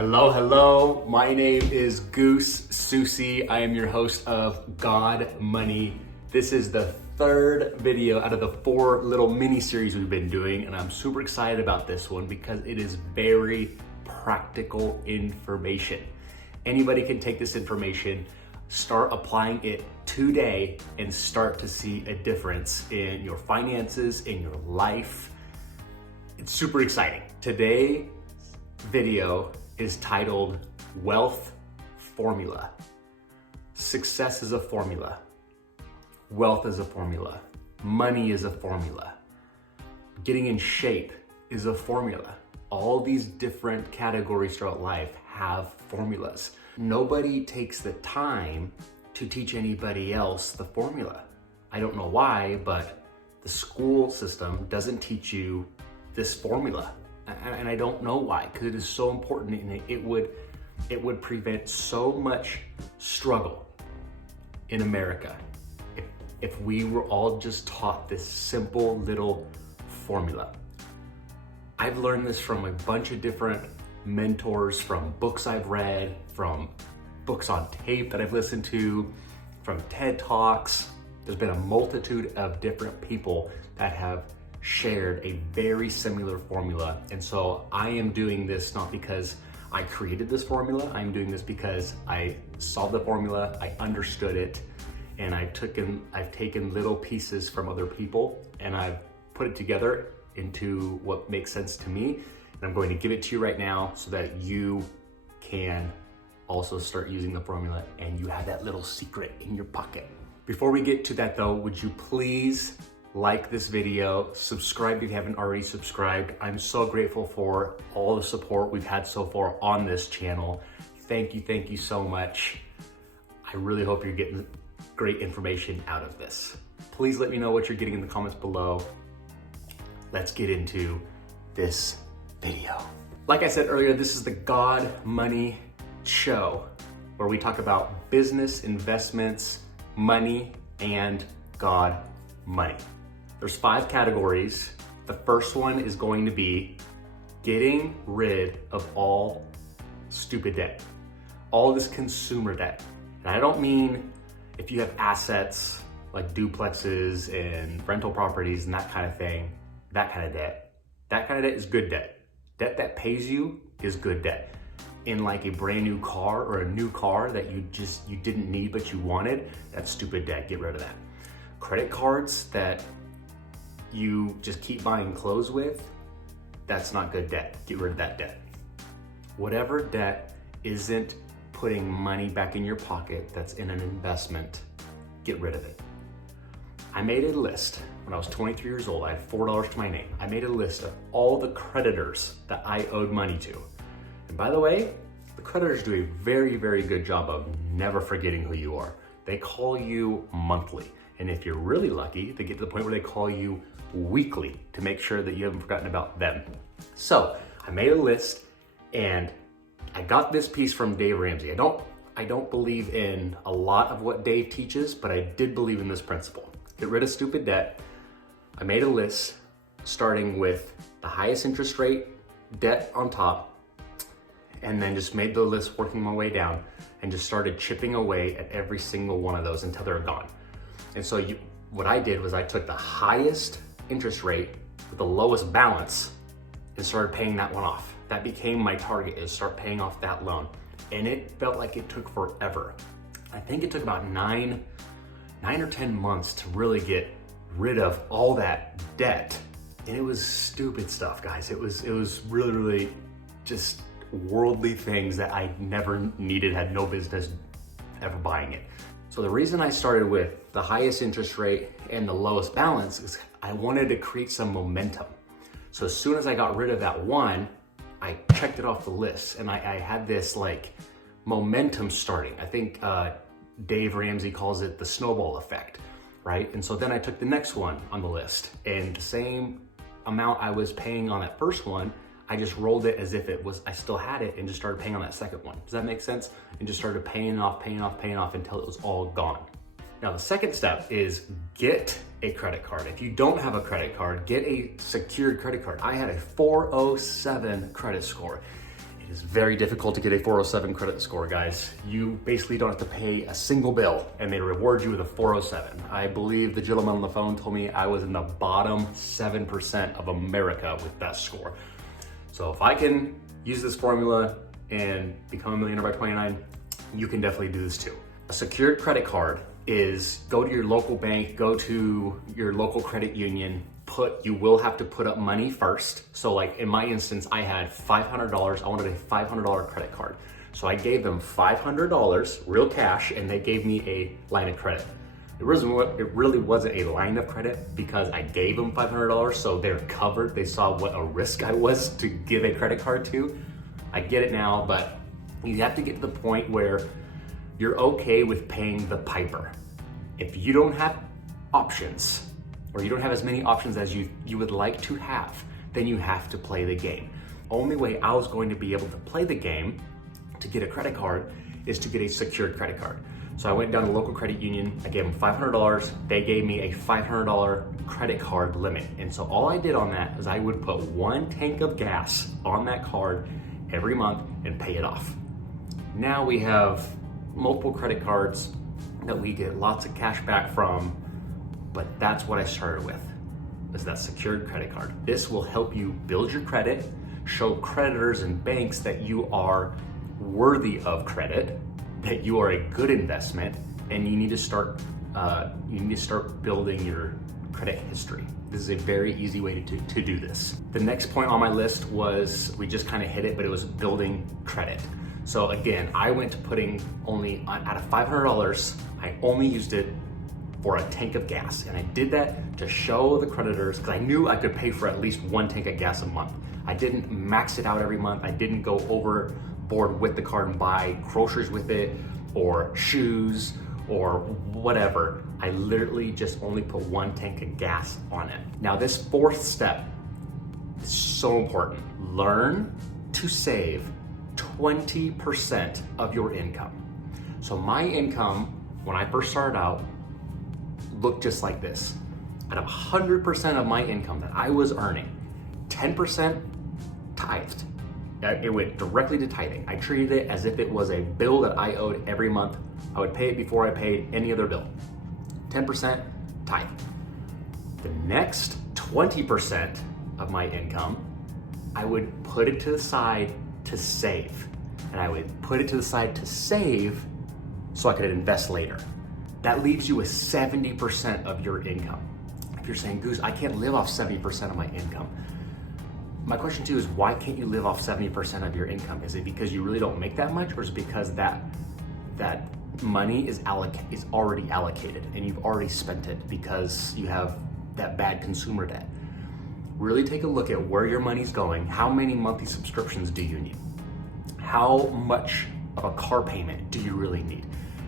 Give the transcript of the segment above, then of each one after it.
Hello, hello. My name is Goose Sussi. I am your host of God Money. This is the third video out of the 4 little mini series we've been doing, and I'm super excited about this one because it is very practical information. Anybody can take this information, start applying it today, and start to see a difference in your finances, in your life. It's super exciting. Today's video is titled Wealth Formula. Success is a formula. Wealth is a formula. Money is a formula. Getting in shape is a formula. All these different categories throughout life have formulas. Nobody takes the time to teach anybody else the formula. I don't know why, but the school system doesn't teach you this formula. And I don't know why, because it is so important, and it would prevent so much struggle in America if we were all just taught this simple little formula. I've learned this from a bunch of different mentors, from books I've read, from books on tape that I've listened to, from TED Talks. There's been a multitude of different people that have shared a very similar formula. And so I am doing this not because I created this formula. I'm doing this because I saw the formula, I understood it, and I've taken little pieces from other people and I've put it together into what makes sense to me. And I'm going to give it to you right now so that you can also start using the formula and you have that little secret in your pocket. Before we get to that though, would you please like this video, subscribe if you haven't already subscribed. I'm so grateful for all the support we've had so far on this channel. Thank you so much. I really hope you're getting great information out of this. Please let me know what you're getting in the comments below. Let's get into this video. Like I said earlier, this is the God Money Show, where we talk about business, investments, money, and God money. There's 5 categories. The first one is going to be getting rid of all stupid debt, all this consumer debt. And I don't mean if you have assets like duplexes and rental properties and that kind of thing, that kind of debt. That kind of debt is good debt. Debt that pays you is good debt. In like a brand new car or a new car that you didn't need but you wanted, that's stupid debt. Get rid of that. Credit cards that you just keep buying clothes with, that's not good debt. Get rid of that debt. Whatever debt isn't putting money back in your pocket that's in an investment, get rid of it. I made a list when I was 23 years old. I had $4 to my name. I made a list of all the creditors that I owed money to. And by the way, the creditors do a very, very good job of never forgetting who you are. They call you monthly. And if you're really lucky, they get to the point where they call you weekly to make sure that you haven't forgotten about them. So I made a list and I got this piece from Dave Ramsey. I don't believe in a lot of what Dave teaches, but I did believe in this principle. Get rid of stupid debt. I made a list starting with the highest interest rate debt on top, and then just made the list working my way down and just started chipping away at every single one of those until they're gone. And so what I did was I took the highest interest rate with the lowest balance and started paying that one off. That became my target, is start paying off that loan. And it felt like it took forever. I think it took about 9 or 10 months to really get rid of all that debt. And it was stupid stuff, guys. It was really, really just worldly things that I never needed, had no business ever buying it. So the reason I started with the highest interest rate and the lowest balance is I wanted to create some momentum. So as soon as I got rid of that one, I checked it off the list and I had this like momentum starting. I think Dave Ramsey calls it the snowball effect, right? And so then I took the next one on the list, and the same amount I was paying on that first one, I just rolled it as if I still had it, and just started paying on that second one. Does that make sense? And just started paying off until it was all gone. Now, the second step is get a credit card. If you don't have a credit card, get a secured credit card. I had a 407 credit score. It's very difficult to get a 407 credit score, guys. You basically don't have to pay a single bill and they reward you with a 407. I believe the gentleman on the phone told me I was in the bottom 7% of America with that score. So if I can use this formula and become a millionaire by 29, you can definitely do this too. A secured credit card is go to your local bank, go to your local credit union, you will have to put up money first. So like in my instance, I had $500, I wanted a $500 credit card. So I gave them $500, real cash, and they gave me a line of credit. It really wasn't a line of credit because I gave them $500, so they're covered. They saw what a risk I was to give a credit card to. I get it now, but you have to get to the point where you're okay with paying the piper. If you don't have options, or you don't have as many options as you would like to have, then you have to play the game. Only way I was going to be able to play the game to get a credit card is to get a secured credit card. So I went down to the local credit union, I gave them $500, they gave me a $500 credit card limit. And so all I did on that is I would put 1 tank of gas on that card every month and pay it off. Now we have multiple credit cards that we get lots of cash back from, but that's what I started with, is that secured credit card. This will help you build your credit, show creditors and banks that you are worthy of credit, that you are a good investment, and you need to start building your credit history. This is a very easy way to do this. The next point on my list was, we just kind of hit it, but it was building credit. So again, I went to putting only, out of $500, I only used it for a tank of gas. And I did that to show the creditors, because I knew I could pay for at least 1 tank of gas a month. I didn't max it out every month. I didn't go overboard with the card and buy groceries with it, or shoes, or whatever. I literally just only put 1 tank of gas on it. Now this 4th step is so important. Learn to save 20% of your income. So my income, when I first started out, looked just like this. Out of 100% of my income that I was earning, 10% tithed. It went directly to tithing. I treated it as if it was a bill that I owed every month. I would pay it before I paid any other bill. 10% tithe. The next 20% of my income, I would put it to the side to save. And I would put it to the side to save so I could invest later. That leaves you with 70% of your income. If you're saying, Goose, I can't live off 70% of my income. My question to you is, why can't you live off 70% of your income? Is it because you really don't make that much, or is it because that money is already allocated and you've already spent it because you have that bad consumer debt? Really take a look at where your money's going. How many monthly subscriptions do you need? How much of a car payment do you really need?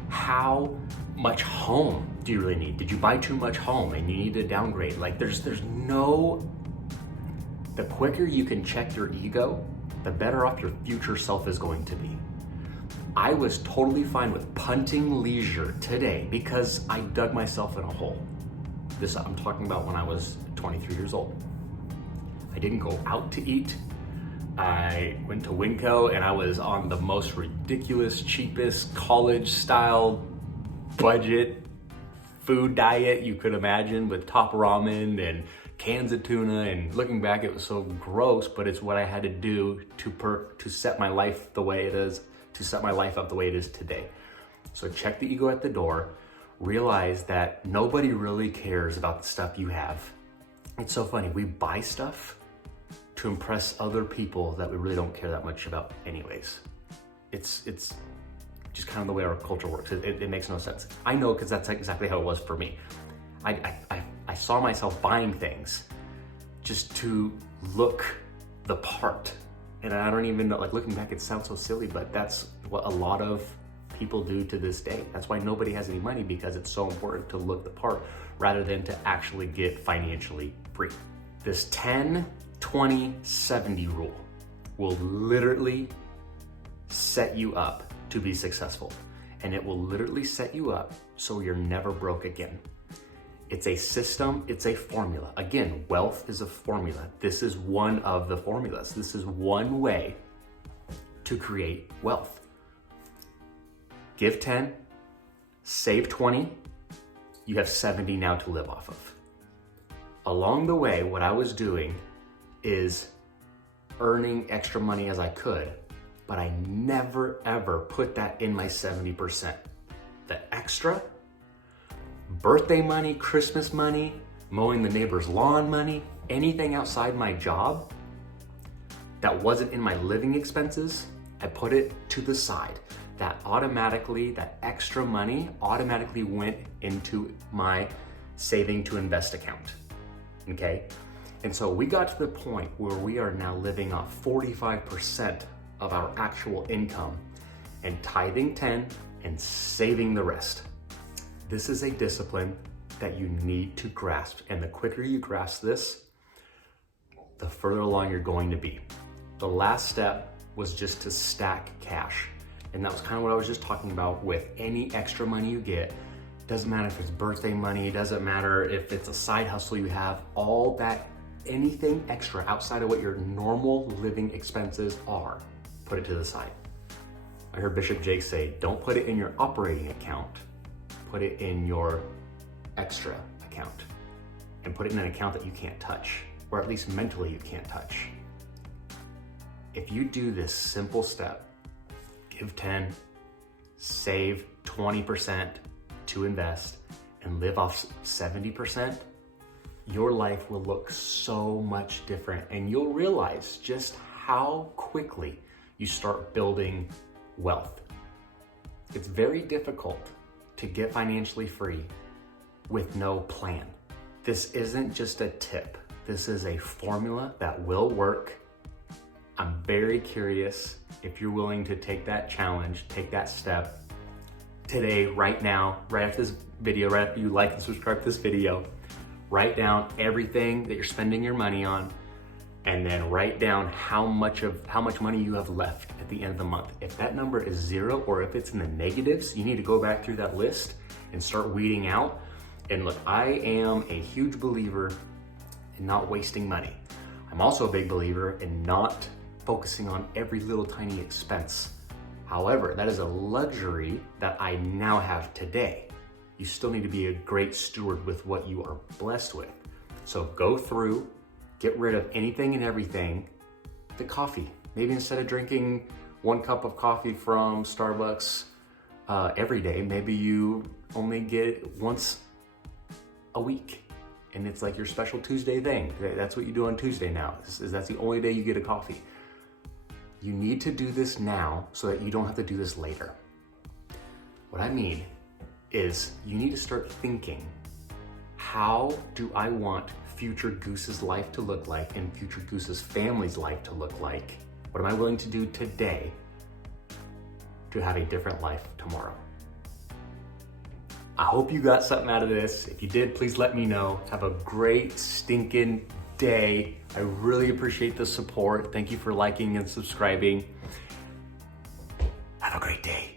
How much home do you really need? Did you buy too much home and you need to downgrade? Like there's no, the quicker you can check your ego, the better off your future self is going to be. I was totally fine with punting leisure today because I dug myself in a hole. This I'm talking about when I was 23 years old. I didn't go out to eat. I went to Winco and I was on the most ridiculous, cheapest college style budget food diet you could imagine, with top ramen and cans of tuna. And looking back, it was so gross, but it's what I had to do to set my life the way it is, to set my life up the way it is today. So check the ego at the door. Realize that nobody really cares about the stuff you have. It's so funny, we buy stuff to impress other people that we really don't care that much about anyways. It's just kind of the way our culture works. It makes no sense. I know, because that's exactly how it was for me. I saw myself buying things just to look the part. And I don't even know, like looking back, it sounds so silly, but that's what a lot of people do to this day. That's why nobody has any money, because it's so important to look the part rather than to actually get financially free. This 10, 20, 70 rule will literally set you up to be successful. And it will literally set you up so you're never broke again. It's a system, it's a formula. Again, wealth is a formula. This is one of the formulas. This is one way to create wealth. Give 10, save 20, you have 70 now to live off of. Along the way, what I was doing is earning extra money as I could, but I never ever put that in my 70%. The extra, birthday money, Christmas money, mowing the neighbor's lawn money, anything outside my job that wasn't in my living expenses, I put it to the side. That extra money automatically went into my saving to invest account, okay? And so we got to the point where we are now living off 45% of our actual income and tithing 10 and saving the rest. This is a discipline that you need to grasp. And the quicker you grasp this, the further along you're going to be. The last step was just to stack cash. And that was kind of what I was just talking about with any extra money you get. Doesn't matter if it's birthday money, doesn't matter if it's a side hustle you have, all that, anything extra outside of what your normal living expenses are, put it to the side. I heard Bishop Jake say, don't put it in your operating account, put it in your extra account, and put it in an account that you can't touch, or at least mentally you can't touch. If you do this simple step, give 10, save 20% to invest, and live off 70%, your life will look so much different, and you'll realize just how quickly you start building wealth. It's very difficult to get financially free with no plan. This isn't just a tip. This is a formula that will work. I'm very curious if you're willing to take that challenge, take that step today, right now, right after this video, right after you like and subscribe to this video. Write down everything that you're spending your money on, and then write down how much money you have left at the end of the month. If that number is 0 or if it's in the negatives, you need to go back through that list and start weeding out. And look, I am a huge believer in not wasting money. I'm also a big believer in not focusing on every little tiny expense. However, that is a luxury that I now have today. You still need to be a great steward with what you are blessed with. So go through, get rid of anything and everything. The coffee, maybe instead of drinking 1 cup of coffee from Starbucks every day, maybe you only get it once a week. And it's like your special Tuesday thing. That's what you do on Tuesday now. That's the only day you get a coffee. You need to do this now so that you don't have to do this later. What I mean is you need to start thinking, how do I want future Goose's life to look like and future Goose's family's life to look like? What am I willing to do today to have a different life tomorrow? I hope you got something out of this. If you did, please let me know. Have a great stinking day. I really appreciate the support. Thank you for liking and subscribing. Have a great day.